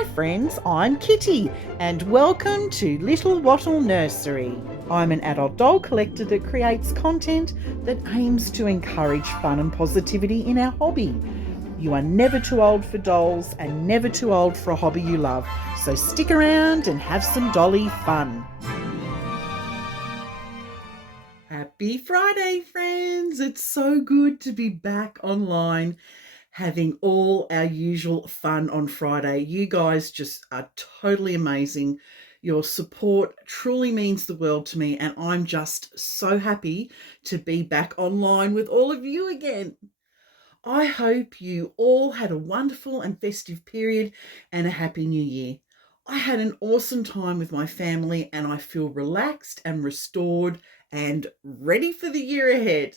Hi friends, I'm Kitty and welcome to Little Wattle Nursery. I'm an adult doll collector that creates content that aims to encourage fun and positivity in our hobby. You are never too old for dolls and never too old for a hobby you love, so stick around and have some dolly fun. Happy Friday, friends! It's so good to be back online having all our usual fun on Friday. You guys just are totally amazing. Your support truly means the world to me, and I'm just so happy to be back online with all of you again. I hope you all had a wonderful and festive period and a happy new year. I had an awesome time with my family and I feel relaxed and restored and ready for the year ahead.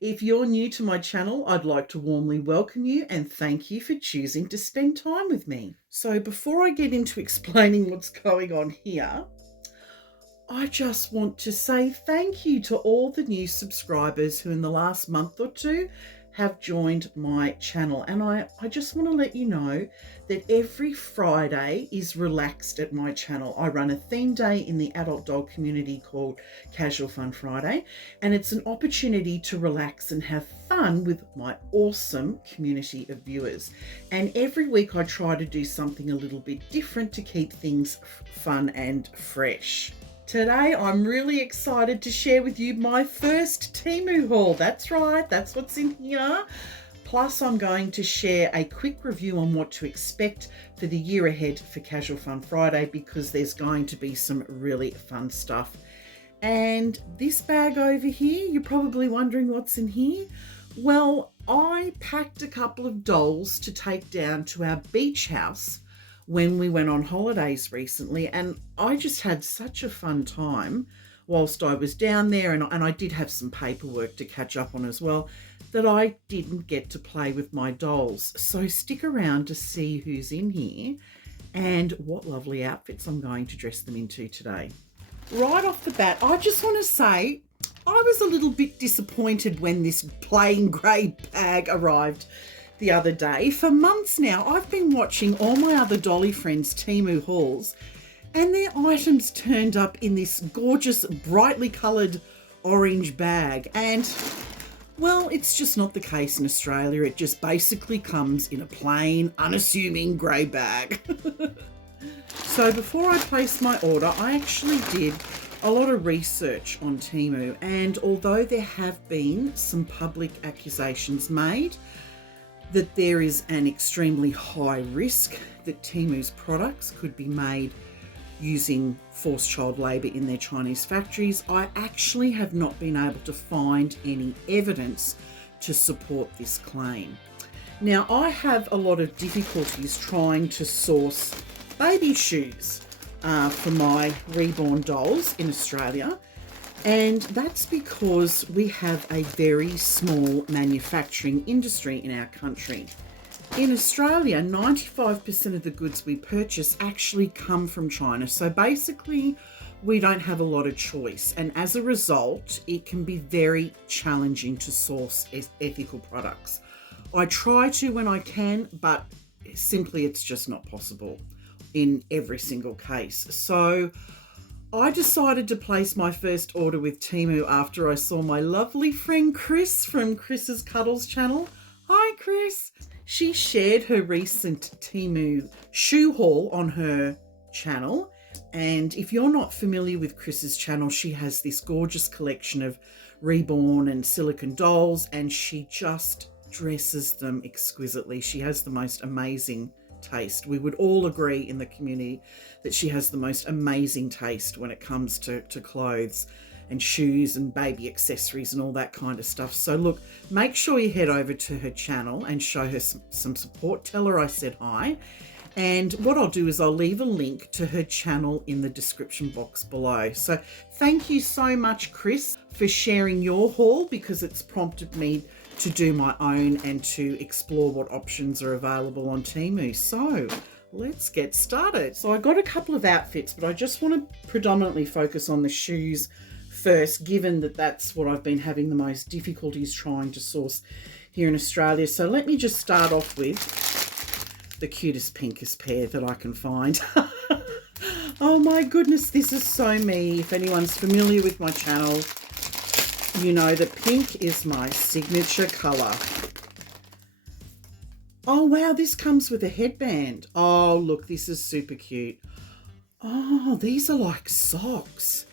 If you're new to my channel, I'd like to warmly welcome you and thank you for choosing to spend time with me. So before I get into explaining what's going on here, I just want to say thank you to all the new subscribers who in the last month or two have joined my channel. And I just want to let you know that every Friday is relaxed at my channel. I run a theme day in the adult doll community called Casual Fun Friday, and it's an opportunity to relax and have fun with my awesome community of viewers. And every week I try to do something a little bit different to keep things fun and fresh. Today, I'm really excited to share with you my first Temu haul. That's right, that's what's in here. Plus, I'm going to share a quick review on what to expect for the year ahead for Casual Fun Friday, because there's going to be some really fun stuff. And this bag over here, you're probably wondering what's in here. Well, I packed a couple of dolls to take down to our beach house when we went on holidays recently, and I just had such a fun time whilst I was down there, and I did have some paperwork to catch up on as well, that I didn't get to play with my dolls. So stick around to see who's in here and what lovely outfits I'm going to dress them into today. Right off the bat, I just want to say I was a little bit disappointed when this plain grey bag arrived the other day. For months now, I've been watching all my other dolly friends' Temu hauls, and their items turned up in this gorgeous, brightly coloured orange bag. And, well, it's just not the case in Australia. It just basically comes in a plain, unassuming grey bag. So before I placed my order, I actually did a lot of research on Temu, and although there have been some public accusations made that there is an extremely high risk that Temu's products could be made using forced child labour in their Chinese factories, I actually have not been able to find any evidence to support this claim. Now, I have a lot of difficulties trying to source baby shoes for my reborn dolls in Australia, and that's because we have a very small manufacturing industry in our country. In Australia, 95% of the goods we purchase actually come from China. So basically, we don't have a lot of choice. And as a result, it can be very challenging to source ethical products. I try to when I can, but simply it's just not possible in every single case. So I decided to place my first order with Temu after I saw my lovely friend Chris from Chris's Cuddles channel. Hi, Chris. She shared her recent Temu shoe haul on her channel. And if you're not familiar with Chris's channel, she has this gorgeous collection of reborn and silicone dolls, and she just dresses them exquisitely. She has the most amazing taste. We would all agree in the community that she has the most amazing taste when it comes to clothes and shoes and baby accessories and all that kind of stuff. So look, make sure you head over to her channel and show her some support. Tell her I said hi. And what I'll do is I'll leave a link to her channel in the description box below. So thank you so much, Chris, for sharing your haul, because it's prompted me to do my own and to explore what options are available on Temu. So let's get started. So I got a couple of outfits, but I just want to predominantly focus on the shoes first, given that that's what I've been having the most difficulties trying to source here in Australia. So let me just start off with the cutest, pinkest pair that I can find. Oh my goodness, this is so me. If anyone's familiar with my channel, you know that pink is my signature colour. Oh wow, this comes with a headband. Oh look, this is super cute. Oh, these are like socks.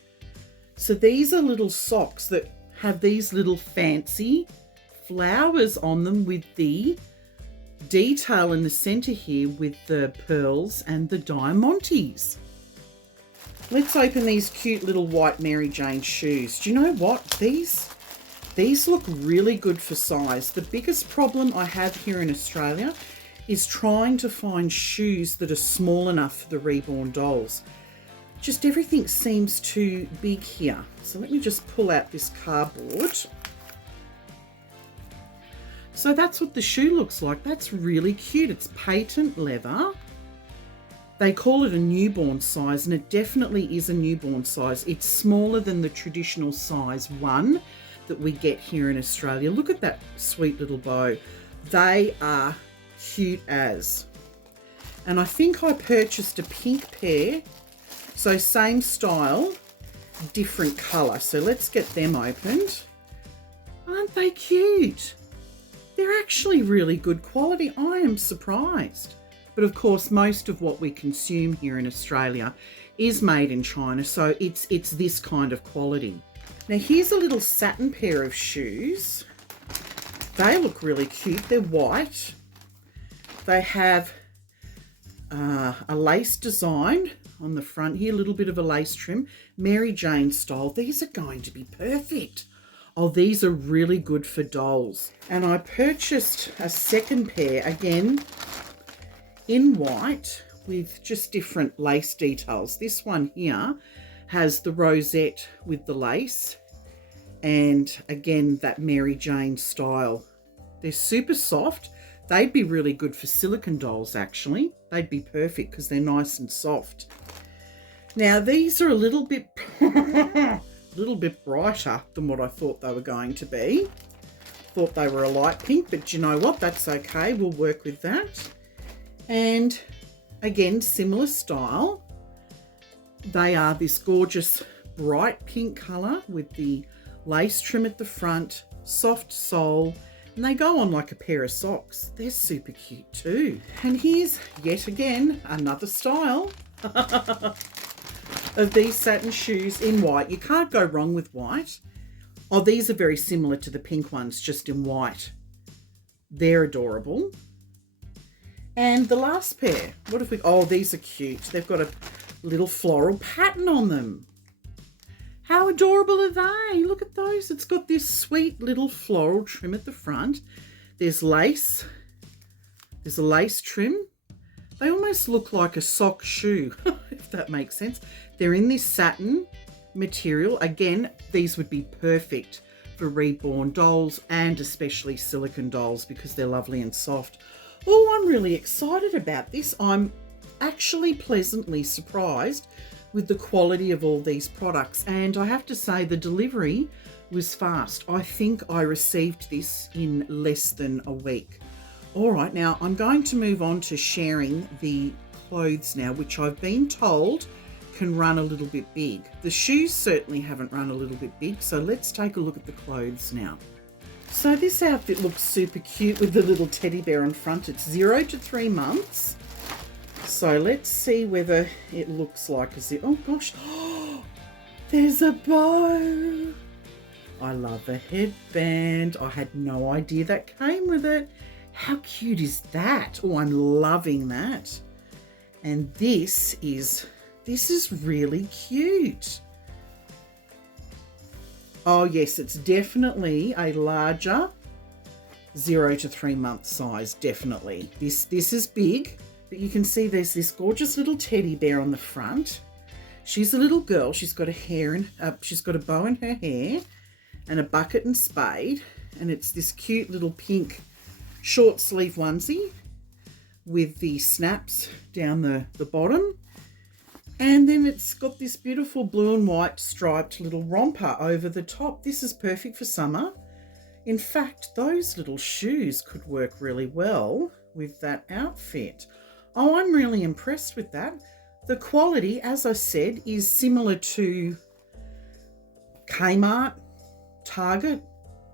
So these are little socks that have these little fancy flowers on them with the detail in the center here with the pearls and the diamantes. Let's open these cute little white Mary Jane shoes. Do you know what? These look really good for size. The biggest problem I have here in Australia is trying to find shoes that are small enough for the reborn dolls. Just everything seems too big here. So let me just pull out this cardboard. So that's what the shoe looks like. That's really cute. It's patent leather. They call it a newborn size, and it definitely is a newborn size. It's smaller than the traditional size 1 that we get here in Australia. Look at that sweet little bow. They are cute as. And I think I purchased a pink pair. So same style, different colour. So let's get them opened. Aren't they cute? They're actually really good quality. I am surprised. But of course, most of what we consume here in Australia is made in China. So it's this kind of quality. Now here's a little satin pair of shoes. They look really cute. They're white. They have a lace design on the front here, a little bit of a lace trim, Mary Jane style. These are going to be perfect. Oh, these are really good for dolls. And I purchased a second pair, again, in white with just different lace details. This one here has the rosette with the lace and again, that Mary Jane style. They're super soft. They'd be really good for silicone dolls, actually. They'd be perfect because they're nice and soft. Now, these are a little bit brighter than what I thought they were going to be. Thought they were a light pink, but you know what? That's okay. We'll work with that. And again, similar style. They are this gorgeous bright pink colour with the lace trim at the front, soft sole, and they go on like a pair of socks. They're super cute too. And here's yet again another style of these satin shoes in white. You can't go wrong with white. Oh, these are very similar to the pink ones, just in white. They're adorable. And the last pair, what have we, oh, these are cute. They've got a little floral pattern on them. How adorable are they? Look at those. It's got this sweet little floral trim at the front. There's lace. There's a lace trim. They almost look like a sock shoe, if that makes sense. They're in this satin material. Again, these would be perfect for reborn dolls and especially silicone dolls because they're lovely and soft. Oh, I'm really excited about this. I'm actually pleasantly surprised with the quality of all these products. And I have to say the delivery was fast. I think I received this in less than a week. All right, now I'm going to move on to sharing the clothes now, which I've been told can run a little bit big. The shoes certainly haven't run a little bit big, so let's take a look at the clothes now. So this outfit looks super cute with the little teddy bear on front. It's 0 to 3 months. So let's see whether it looks like a zip. Oh gosh, there's a bow. I love a headband. I had no idea that came with it. How cute is that? Oh, I'm loving that. And this is really cute. Oh yes, it's definitely a larger 0 to 3 month size, definitely. This is big, but you can see there's this gorgeous little teddy bear on the front. She's a little girl. She's got she's got a bow in her hair and a bucket and spade, and it's this cute little pink short sleeve onesie with the snaps down the bottom. And then it's got this beautiful blue and white striped little romper over the top. This is perfect for summer. In fact, those little shoes could work really well with that outfit. Oh, I'm really impressed with that. The quality, as I said, is similar to Kmart, Target,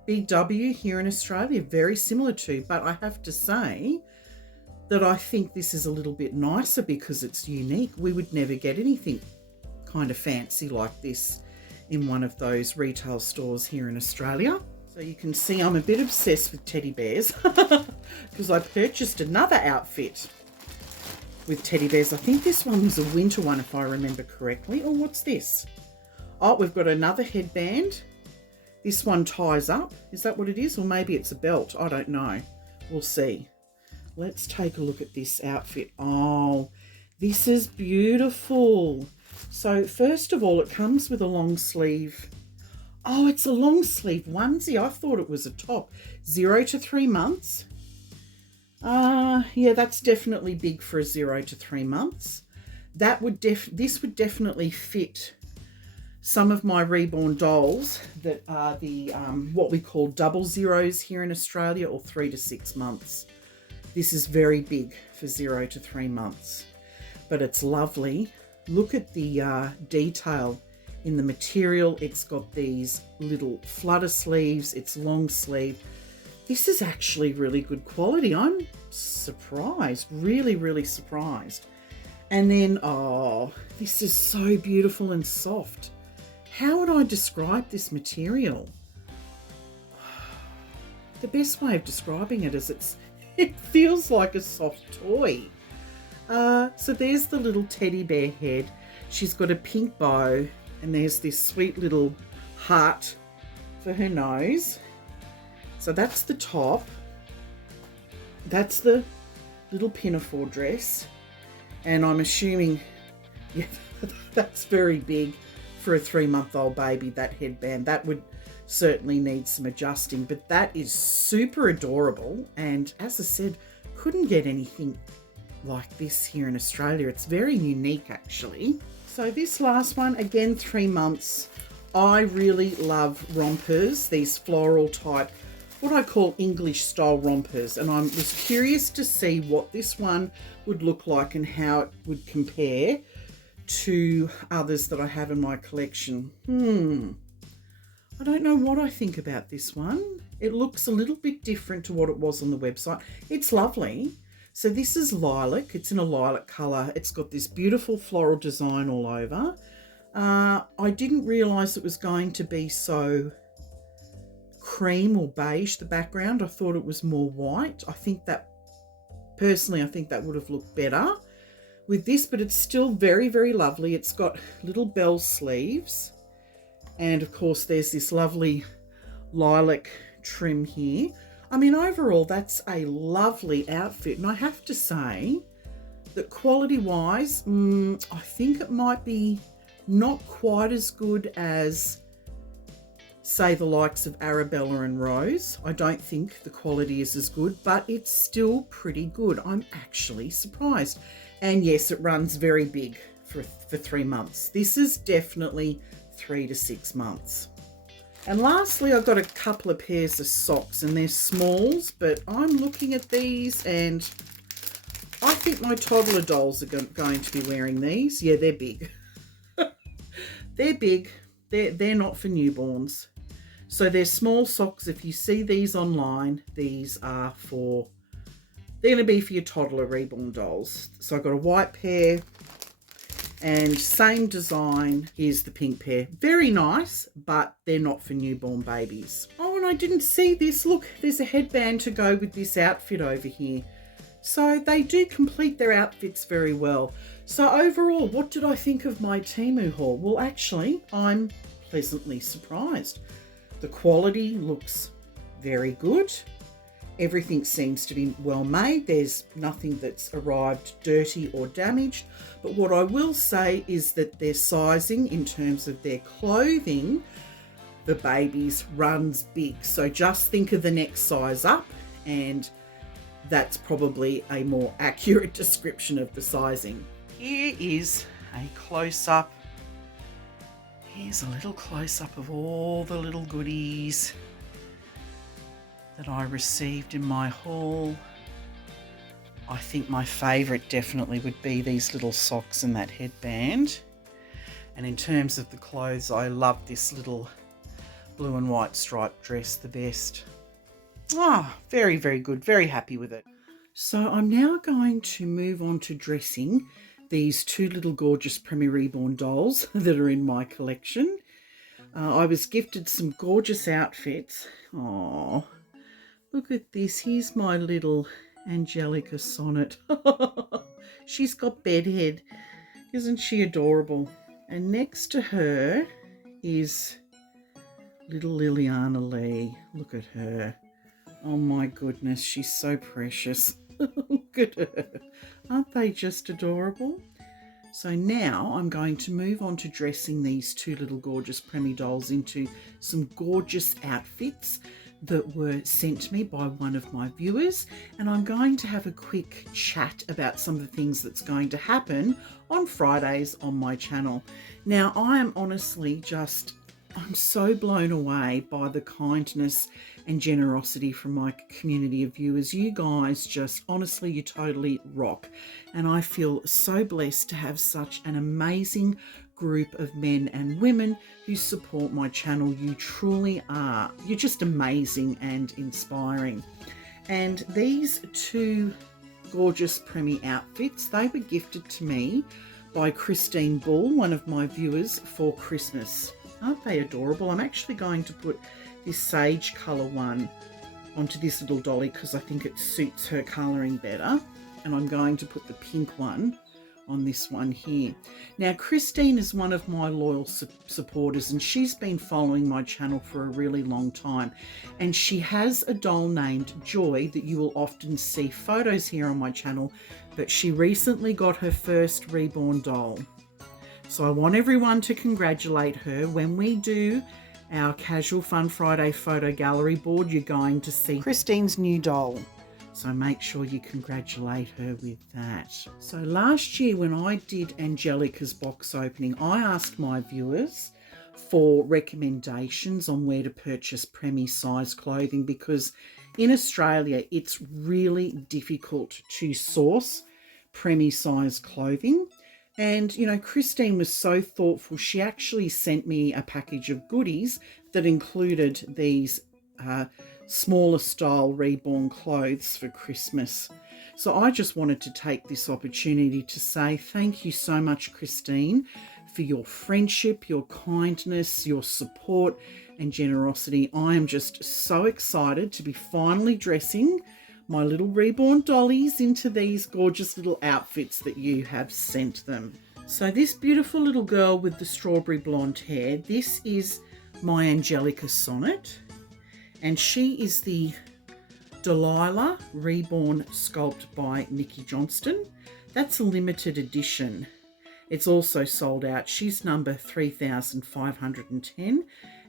Big W here in Australia, very similar to, but I have to say that I think this is a little bit nicer because it's unique. We would never get anything kind of fancy like this in one of those retail stores here in Australia. So you can see I'm a bit obsessed with teddy bears because I purchased another outfit with teddy bears. I think this one was a winter one if I remember correctly. Oh, what's this? Oh, we've got another headband. This one ties up. Is that what it is? Or maybe it's a belt. I don't know. We'll see. Let's take a look at this outfit. Oh, this is beautiful. So first of all, it comes with a long sleeve. Oh, it's a long sleeve onesie. I thought it was a top. 0 to 3 months. Yeah, that's definitely big for a 0 to 3 months. This would definitely fit some of my reborn dolls that are the what we call double zeros here in Australia, or 3 to 6 months. This is very big for 0 to 3 months, but it's lovely. Look at the detail in the material. It's got these little flutter sleeves. It's long sleeve. This is actually really good quality. I'm surprised, really, really surprised. And then, oh, this is so beautiful and soft. How would I describe this material? The best way of describing it is it feels like a soft toy. So there's the little teddy bear head. She's got a pink bow, and there's this sweet little heart for her nose. So that's the top. That's the little pinafore dress. And I'm assuming, yeah, that's very big for a 3-month-old baby, that headband. That would certainly need some adjusting, but that is super adorable. And as I said, couldn't get anything like this here in Australia. It's very unique, actually. So this last one, again, 3 months. I really love rompers, these floral type, what I call English style rompers. And I was curious to see what this one would look like and how it would compare to others that I have in my collection. I don't know what I think about this one. It looks a little bit different to what it was on the website. It's lovely. So this is lilac. It's in a lilac colour. It's got this beautiful floral design all over. I didn't realise it was going to be so cream or beige, the background. I thought it was more white. I think that would have looked better with this, but it's still very, very lovely. It's got little bell sleeves. And of course, there's this lovely lilac trim here. I mean, overall, that's a lovely outfit. And I have to say that quality-wise, I think it might be not quite as good as, say, the likes of Arabella and Rose. I don't think the quality is as good, but it's still pretty good. I'm actually surprised. And yes, it runs very big for 3 months. This is definitely 3 to 6 months. And lastly, I've got a couple of pairs of socks, and they're smalls, but I'm looking at these and I think my toddler dolls are going to be wearing these. Yeah, they're big. They're big. They're not for newborns. So they're small socks. If you see these online, these are they're going to be for your toddler reborn dolls. So I've got a white pair and same design. Here's the pink pair. Very nice, but they're not for newborn babies. Oh, and I didn't see this. Look, there's a headband to go with this outfit over here. So they do complete their outfits very well. So overall, what did I think of my Temu haul? Well, actually, I'm pleasantly surprised. The quality looks very good. Everything seems to be well made. There's nothing that's arrived dirty or damaged. But what I will say is that their sizing in terms of their clothing, the babies runs big. So just think of the next size up, and that's probably a more accurate description of the sizing. Here is a close-up. Here's a little close-up of all the little goodies that I received in my haul. I think my favourite definitely would be these little socks and that headband. And in terms of the clothes, I love this little blue and white striped dress the best. Ah, very, very good. Very happy with it. So I'm now going to move on to dressing these two little gorgeous Premier Reborn dolls that are in my collection. I was gifted some gorgeous outfits. Oh, look at this. Here's my little Angelica Sonnet. She's got bedhead. Isn't she adorable? And next to her is little Liliana Lee. Look at her. Oh my goodness, she's so precious. Look at her. Aren't they just adorable? So now I'm going to move on to dressing these two little gorgeous Premi dolls into some gorgeous outfits that were sent to me by one of my viewers, and I'm going to have a quick chat about some of the things that's going to happen on Fridays on my channel. Now, I am honestly I'm so blown away by the kindness and generosity from my community of viewers. You guys honestly, you totally rock. And I feel so blessed to have such an amazing group of men and women who support my channel. You truly are. You're just amazing and inspiring. And these two gorgeous Premi outfits, they were gifted to me by Christine Bull, one of my viewers, for Christmas. Aren't they adorable? I'm actually going to put this sage colour one onto this little dolly because I think it suits her colouring better. And I'm going to put the pink one on this one here. Now, Christine is one of my loyal supporters, and she's been following my channel for a really long time. And she has a doll named Joy that you will often see photos here on my channel, but she recently got her first reborn doll. So I want everyone to congratulate her. When we do our Casual Fun Friday photo gallery board, you're going to see Christine's new doll. So make sure you congratulate her with that. So last year when I did Angelica's box opening, I asked my viewers for recommendations on where to purchase Premi size clothing, because in Australia it's really difficult to source Premi size clothing. And, you know, Christine was so thoughtful. She actually sent me a package of goodies that included these smaller style reborn clothes for Christmas. So I just wanted to take this opportunity to say thank you so much, Christine, for your friendship, your kindness, your support and generosity. I am just so excited to be finally dressing my little reborn dollies into these gorgeous little outfits that you have sent them. So this beautiful little girl with the strawberry blonde hair, this is my Angelica Sonnet, and she is the Delilah Reborn Sculpt by Nikki Johnston. That's a limited edition. It's also sold out. She's number 3,510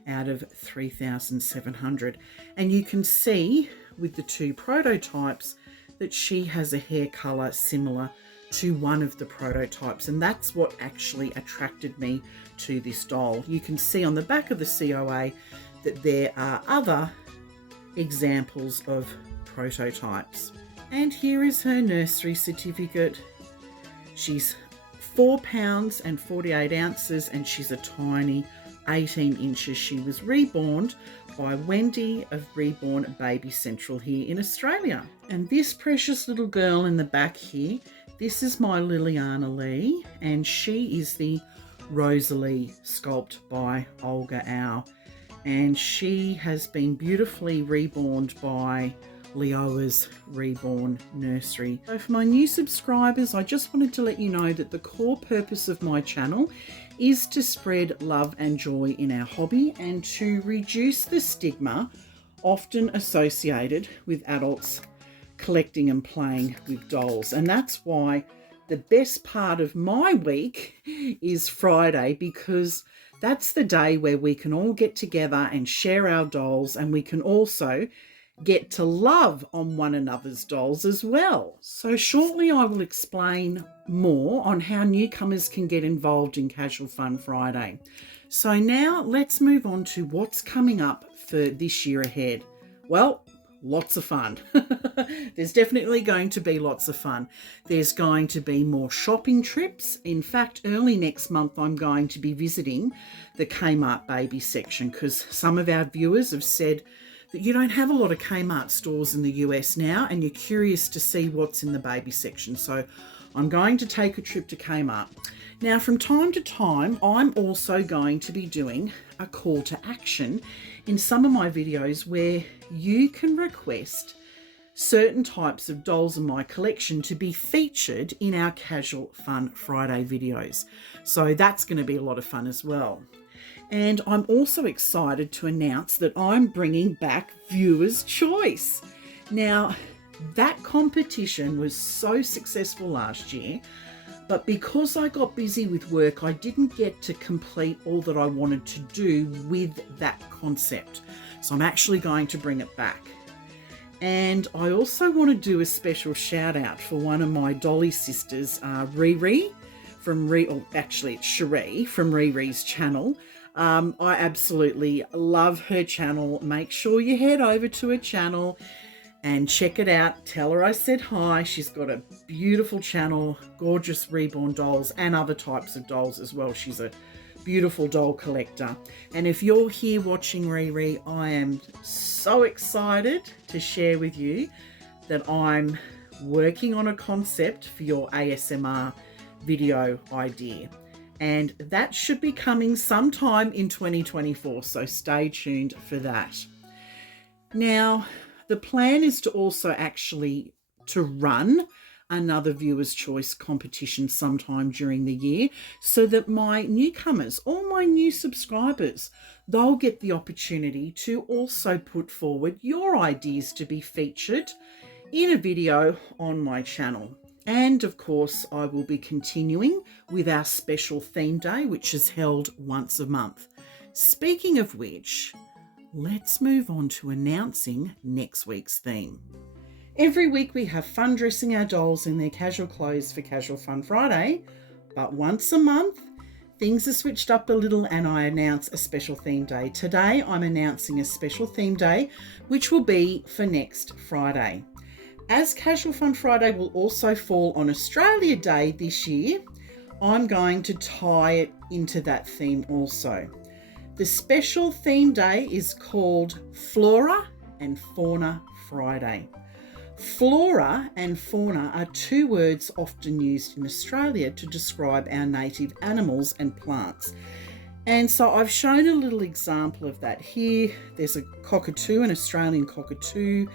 out of 3,700. And you can see with the two prototypes that she has a hair colour similar to one of the prototypes, and that's what actually attracted me to this doll. You can see on the back of the COA that there are other examples of prototypes. And here is her nursery certificate. She's 4 pounds and 48 ounces, and she's a tiny 18 inches. She was reborn by Wendy of Reborn Baby Central here in Australia. And this precious little girl in the back here, this is my Liliana Lee, and she is the Rosalie sculpt by Olga Au. And she has been beautifully reborn by Leoa's Reborn Nursery. So for my new subscribers, I just wanted to let you know that the core purpose of my channel is to spread love and joy in our hobby and to reduce the stigma often associated with adults collecting and playing with dolls. And that's why the best part of my week is Friday, because that's the day where we can all get together and share our dolls, and we can also get to love on one another's dolls as well. So shortly I will explain more on how newcomers can get involved in Casual Fun Friday. So now let's move on to what's coming up for this year ahead. Well, lots of fun. There's definitely going to be lots of fun. There's going to be more shopping trips. In fact, early next month, I'm going to be visiting the Kmart baby section because some of our viewers have said that you don't have a lot of Kmart stores in the US now and you're curious to see what's in the baby section. So I'm going to take a trip to Kmart. Now, from time to time, I'm also going to be doing a call to action in some of my videos where you can request certain types of dolls in my collection to be featured in our Casual Fun Friday videos. So that's going to be a lot of fun as well. And I'm also excited to announce that I'm bringing back Viewer's Choice. Now, that competition was so successful last year, but because I got busy with work, I didn't get to complete all that I wanted to do with that concept. So I'm actually going to bring it back. And I also want to do a special shout out for one of my Dolly sisters, Riri it's Cherie from Riri's channel. I absolutely love her channel. Make sure you head over to her channel and check it out. Tell her I said hi. She's got a beautiful channel, gorgeous reborn dolls and other types of dolls as well. She's a beautiful doll collector. And if you're here watching Riri, I am so excited to share with you that I'm working on a concept for your ASMR video idea. And that should be coming sometime in 2024, so stay tuned for that. Now, the plan is to also actually to run another Viewer's Choice competition sometime during the year so that my newcomers or my new subscribers, they'll get the opportunity to also put forward your ideas to be featured in a video on my channel. And of course, I will be continuing with our special theme day, which is held once a month. Speaking of which, let's move on to announcing next week's theme. Every week we have fun dressing our dolls in their casual clothes for Casual Fun Friday, but once a month, things are switched up a little and I announce a special theme day. Today I'm announcing a special theme day, which will be for next Friday. As Casual Fun Friday will also fall on Australia Day this year, I'm going to tie it into that theme also. The special theme day is called Flora and Fauna Friday. Flora and fauna are two words often used in Australia to describe our native animals and plants. And so I've shown a little example of that here. There's a cockatoo, an Australian cockatoo,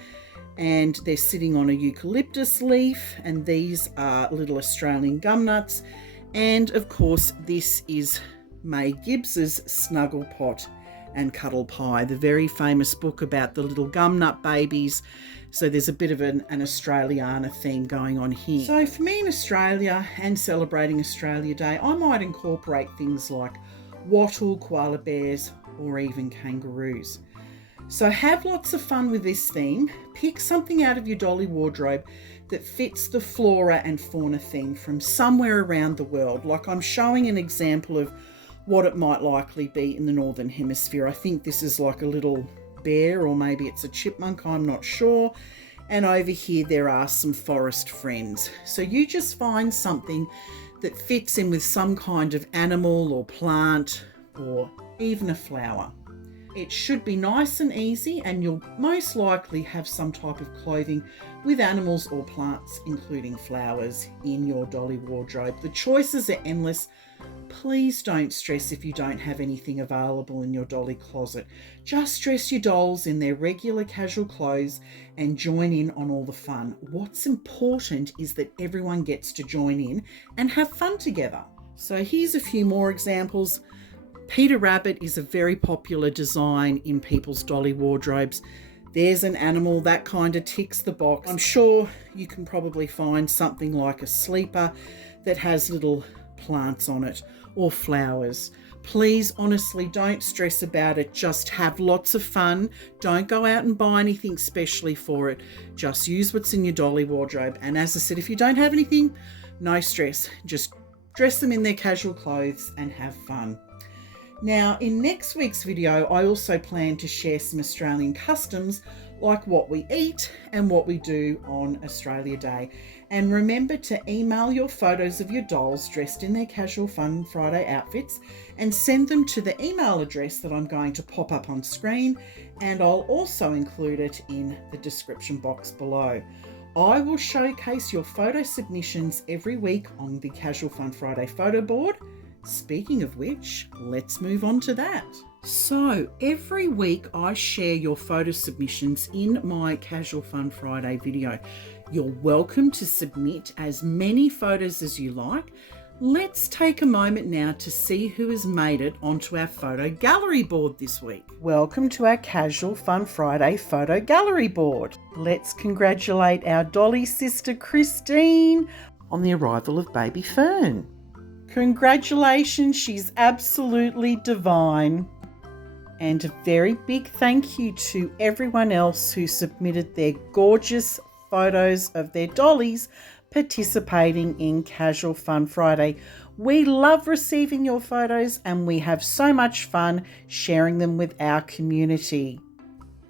and they're sitting on a eucalyptus leaf, and these are little Australian gumnuts. And of course, this is May Gibbs's Snuggle Pot and Cuddle Pie, the very famous book about the little gumnut babies. So there's a bit of an Australiana theme going on here. So for me in Australia and celebrating Australia Day, I might incorporate things like wattle, koala bears, or even kangaroos. So have lots of fun with this theme. Pick something out of your dolly wardrobe that fits the flora and fauna theme from somewhere around the world. Like I'm showing an example of what it might likely be in the Northern Hemisphere. I think this is like a little bear, or maybe it's a chipmunk, I'm not sure. And over here there are some forest friends. So you just find something that fits in with some kind of animal or plant or even a flower. It should be nice and easy, and you'll most likely have some type of clothing with animals or plants, including flowers, in your dolly wardrobe. The choices are endless. Please don't stress if you don't have anything available in your dolly closet. Just dress your dolls in their regular casual clothes and join in on all the fun. What's important is that everyone gets to join in and have fun together. So here's a few more examples. Peter Rabbit is a very popular design in people's dolly wardrobes. There's an animal that kind of ticks the box. I'm sure you can probably find something like a sleeper that has little plants on it or flowers. Please, honestly, don't stress about it. Just have lots of fun. Don't go out and buy anything specially for it. Just use what's in your dolly wardrobe. And as I said, if you don't have anything, no stress. Just dress them in their casual clothes and have fun. Now, in next week's video, I also plan to share some Australian customs like what we eat and what we do on Australia Day. And remember to email your photos of your dolls dressed in their Casual Fun Friday outfits and send them to the email address that I'm going to pop up on screen, and I'll also include it in the description box below. I will showcase your photo submissions every week on the Casual Fun Friday photo board. Speaking of which, let's move on to that. So every week I share your photo submissions in my Casual Fun Friday video. You're welcome to submit as many photos as you like. Let's take a moment now to see who has made it onto our photo gallery board this week. Welcome to our Casual Fun Friday photo gallery board. Let's congratulate our Dolly sister Christine on the arrival of baby Fern. Congratulations, she's absolutely divine. And a very big thank you to everyone else who submitted their gorgeous photos of their dollies participating in Casual Fun Friday. We love receiving your photos and we have so much fun sharing them with our community.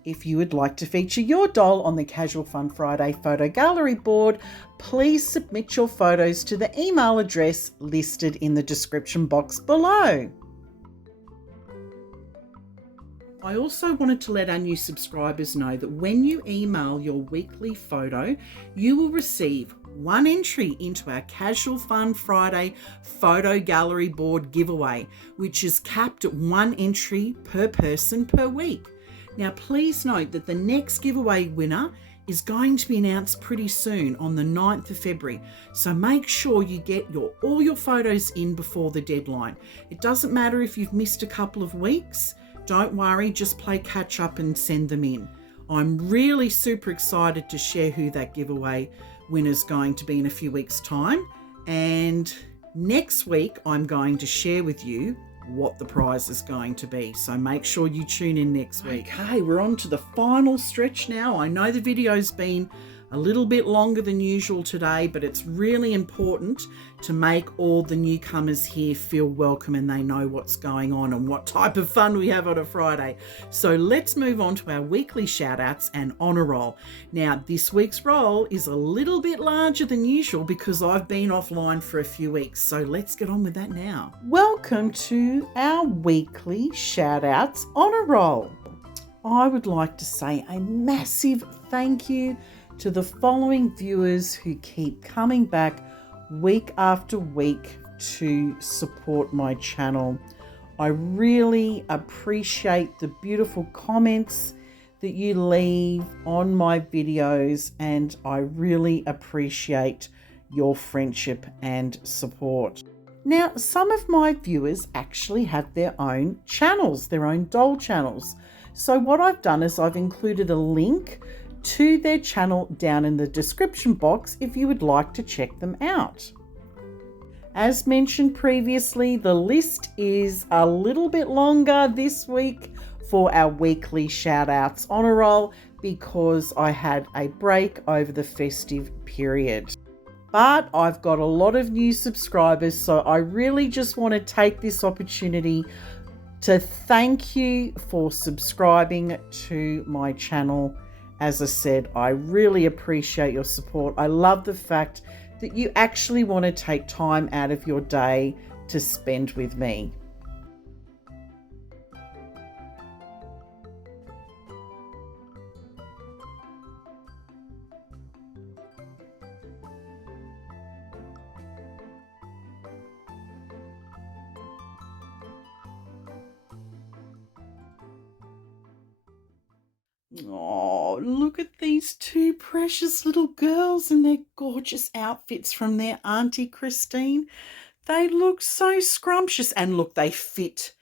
If you would like to feature your doll on the Casual Fun Friday photo gallery board, please submit your photos to the email address listed in the description box below. I also wanted to let our new subscribers know that when you email your weekly photo, you will receive one entry into our Casual Fun Friday photo gallery board giveaway, which is capped at one entry per person per week. Now, please note that the next giveaway winner is going to be announced pretty soon on the 9th of February. So make sure you get all your photos in before the deadline. It doesn't matter if you've missed a couple of weeks. Don't worry, just play catch up and send them in. I'm really super excited to share who that giveaway winner is going to be in a few weeks' time. And next week, I'm going to share with you what the prize is going to be. So make sure you tune in next week. Okay, we're on to the final stretch now. I know the video's been a little bit longer than usual today, but it's really important to make all the newcomers here feel welcome and they know what's going on and what type of fun we have on a Friday. So let's move on to our weekly shout outs and honor roll. Now, this week's roll is a little bit larger than usual because I've been offline for a few weeks. So let's get on with that now. Welcome to our weekly shout outs honor roll. I would like to say a massive thank you to the following viewers who keep coming back week after week to support my channel. I really appreciate the beautiful comments that you leave on my videos, and I really appreciate your friendship and support. Now, some of my viewers actually have their own channels, their own doll channels. So what I've done is I've included a link to their channel down in the description box if you would like to check them out. As mentioned previously, the list is a little bit longer this week for our weekly shout outs honor roll because I had a break over the festive period. But I've got a lot of new subscribers, so I really just want to take this opportunity to thank you for subscribing to my channel. As I said, I really appreciate your support. I love the fact that you actually want to take time out of your day to spend with me. Oh, look at these two precious little girls in their gorgeous outfits from their Auntie Christine. They look so scrumptious, and look, they fit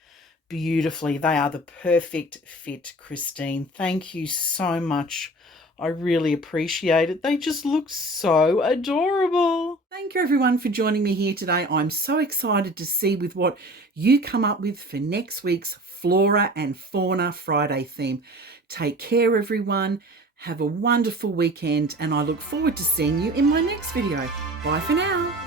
beautifully. They are the perfect fit, Christine. Thank you so much. I really appreciate it. They just look so adorable. Thank you everyone for joining me here today. I'm so excited to see with what you come up with for next week's Flora and Fauna Friday theme. Take care everyone. Have a wonderful weekend, and I look forward to seeing you in my next video. Bye for now.